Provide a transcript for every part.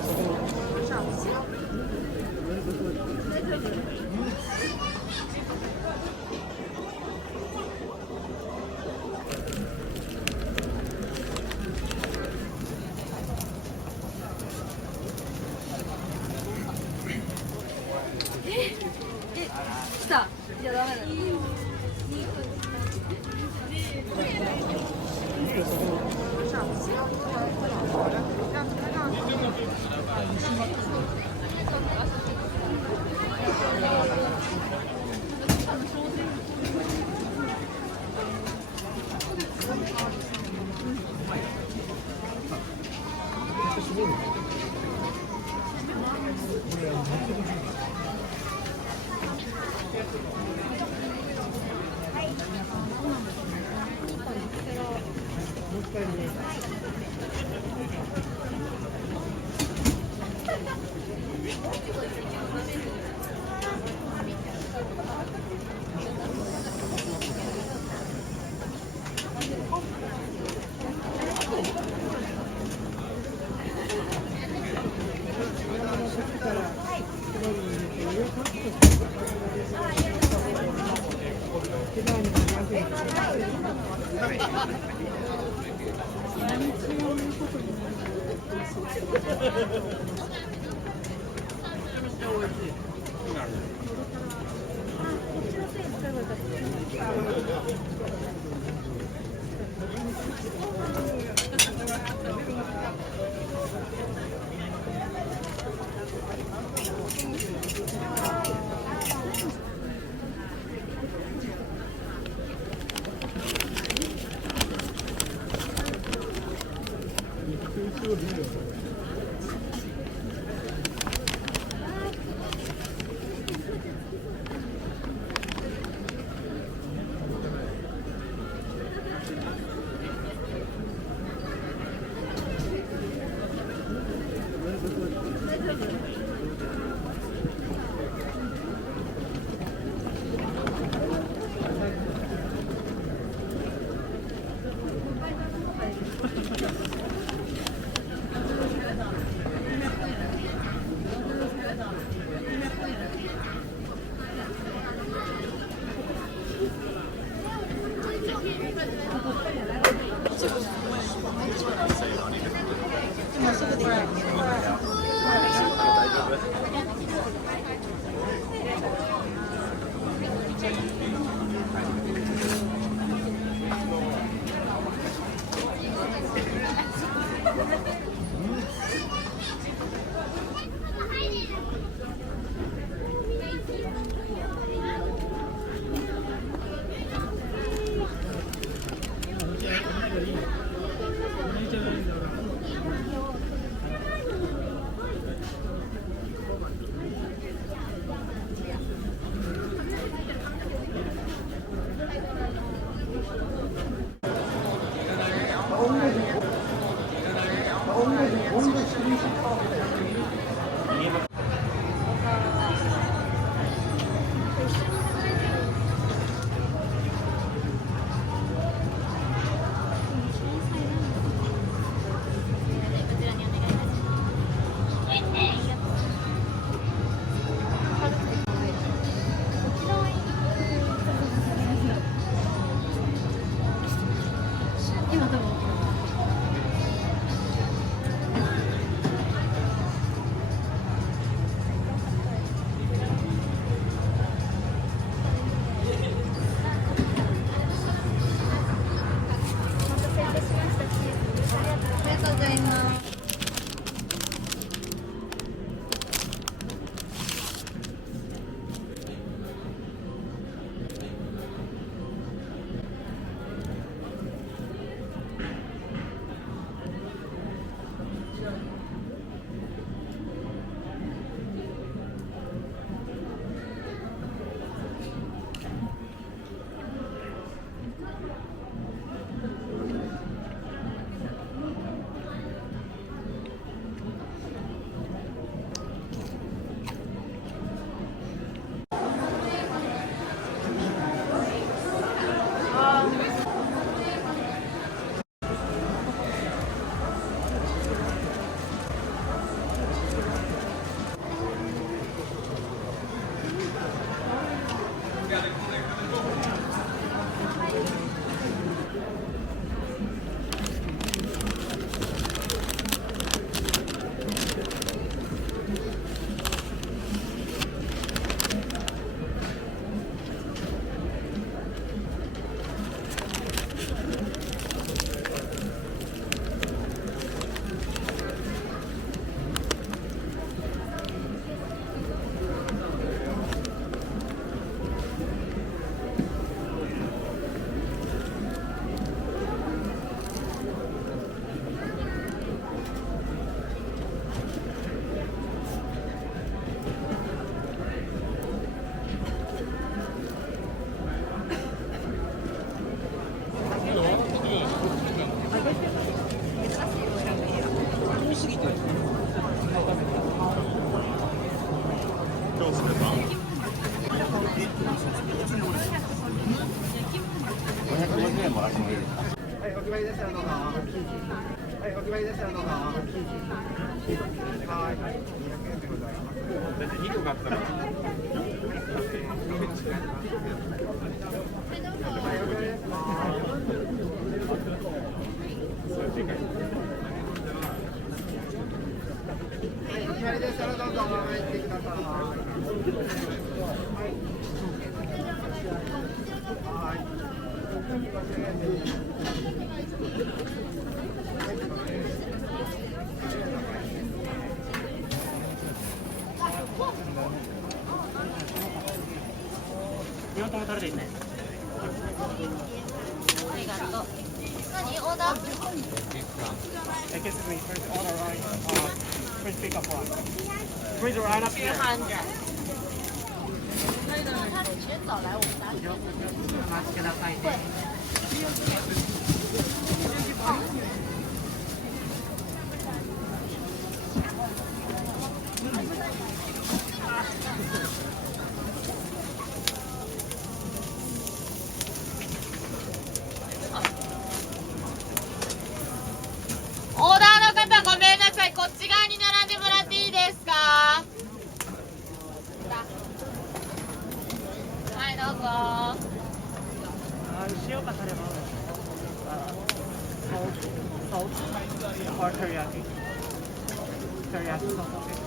来た。いやダメだ。550円もらってもいいですか。はい、お決まりです。どうぞ。はい、お決まりです。どうぞ。はい。だって2個買ったから。お決まりです。どうぞ入ってください。はい。両方とも食べていいね。ありがとう。何オーダー？Excuse me, first order right. First pick up one. Please right up here. 全早来我们家。お待ちくださいね。オーダーの方ごめんなさい。こっち側に並んでもらっていいですか？はい、どうぞ。塩かタレはor teriyaki. Teriyaki sauce.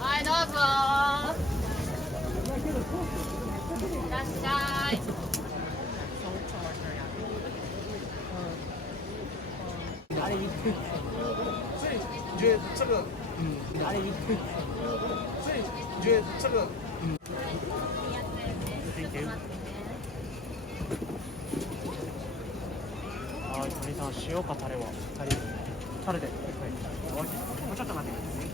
はいどうぞ。いらっしゃい。あれ这个あれ这个Thank you. はい、鳥さん、塩かタレはタレで。もうちょっと待ってください。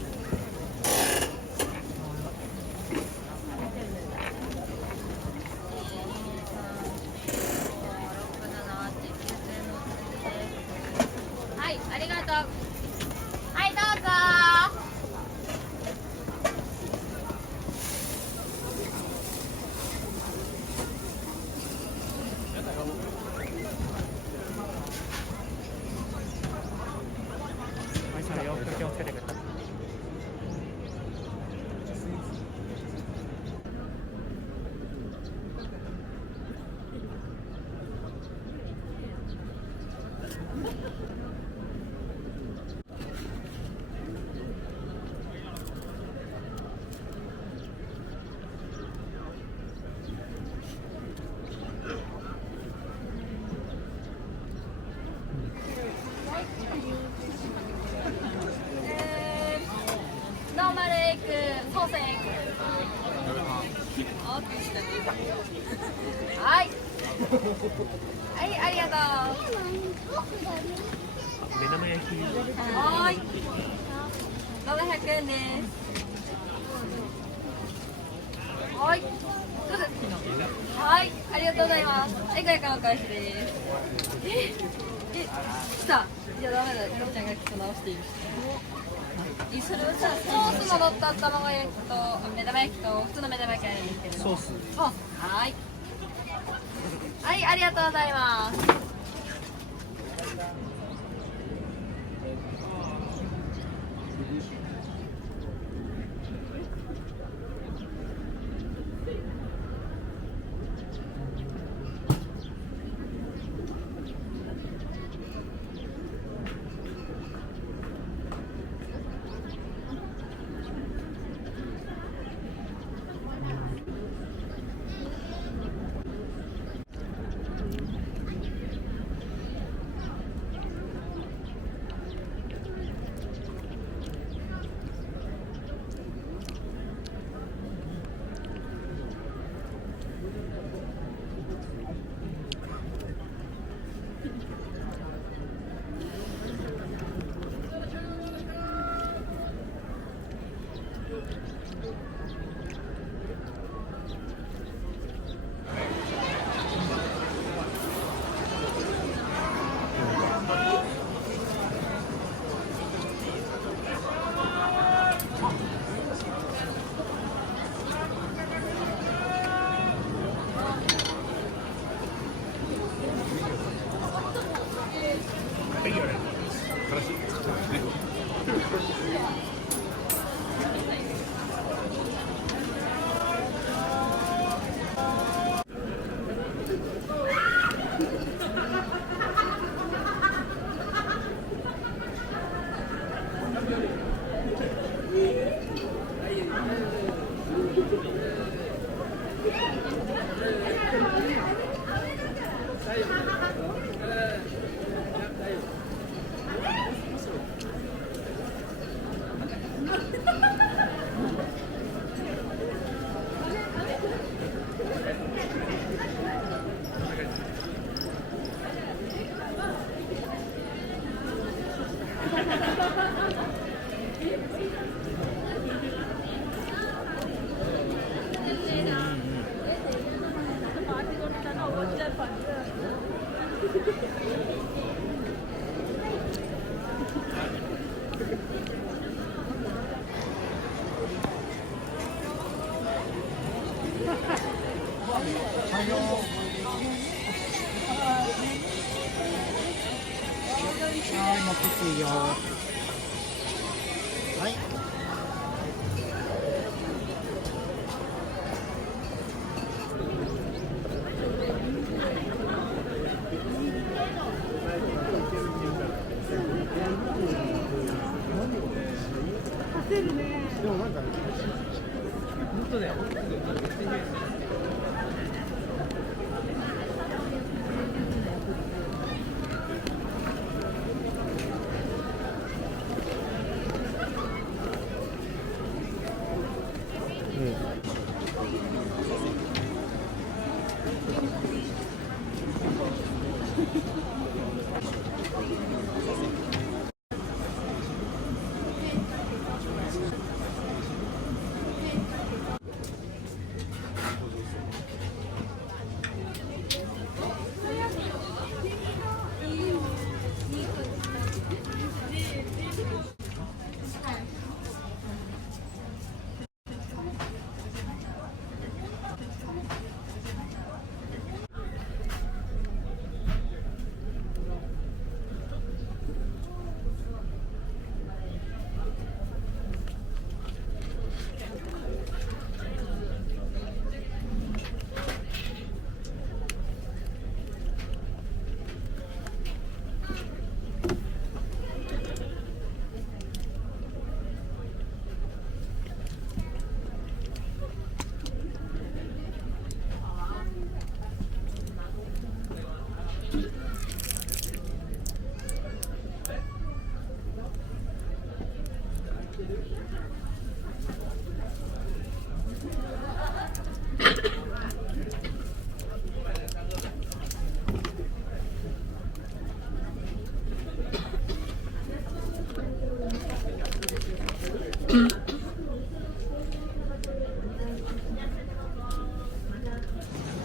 はい、ありがとう。はい、どうぞ。はい、それ洋服気をつけてください。ノーマルエッグ、ソースエッグ。はい。はい、ありがと目玉焼き。う。はーい。700円です。はい。はい、ありがとうございます。はい、500円お返しです。来た。いや、ダメだ。ひろちゃんがきっと直している。それをさ、ソースの乗った卵焼きと目玉焼きと普通の目玉焼きあるんですけれども。ソース。はい。はい、ありがとうございます。はい、持ってきていいよ。はい。でもなんか、本当だよ。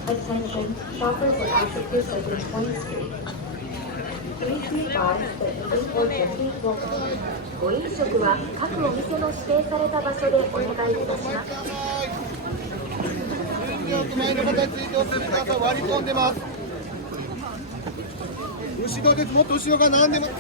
Attention, shoppers and actresses of the 20th Street. Please be advised that this for Japanese welcome. ご飲食は各お店の指定された場所でお願いいたします。前の方についてお進みください。割り込んでます。後ろです。もっと後ろが並んでます。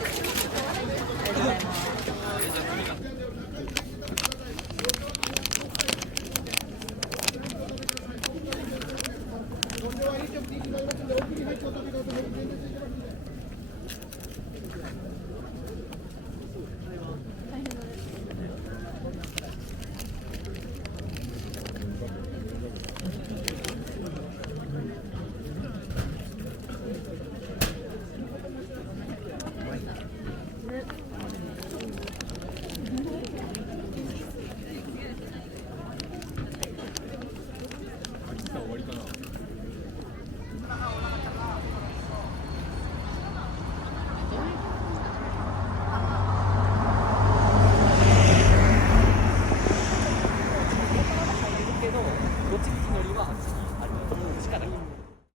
どっちみち乗りはあっちにある。力